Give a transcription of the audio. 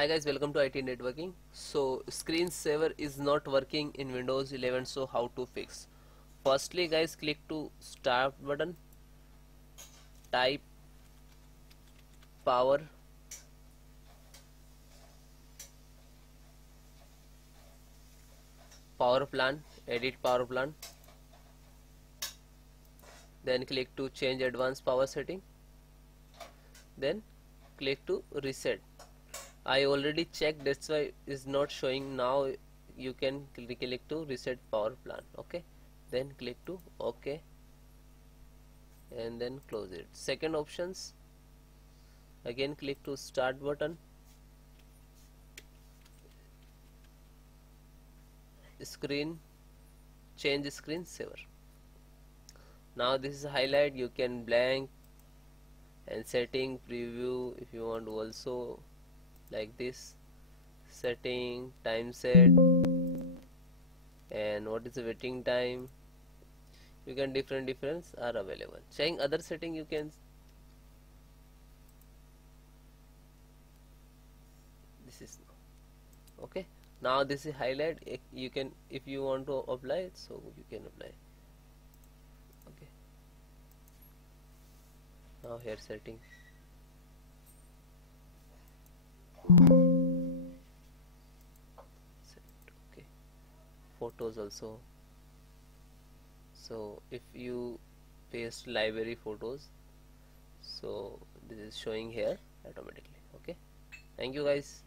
Hi guys, welcome to IT networking. So Screensaver is not working in Windows 11, so how to fix? Firstly guys, click to start button, type power plan, edit power plan, then click to change advanced power setting, then click to reset. I already checked, that's why it's not showing. Now you can click to reset power plan. Okay, then click to OK and then close it. Second options, again click to start button, change screensaver. Now this is highlight, you can blank and setting preview if you want also, like this, setting time set and what is the waiting time. You can different are available. Checking other setting, you can, this is okay. Now this is highlight, you can, if you want to apply it, so you can apply. Okay, now here setting, okay, photos also. So if you paste library photos, so this is showing here automatically. Okay, thank you guys.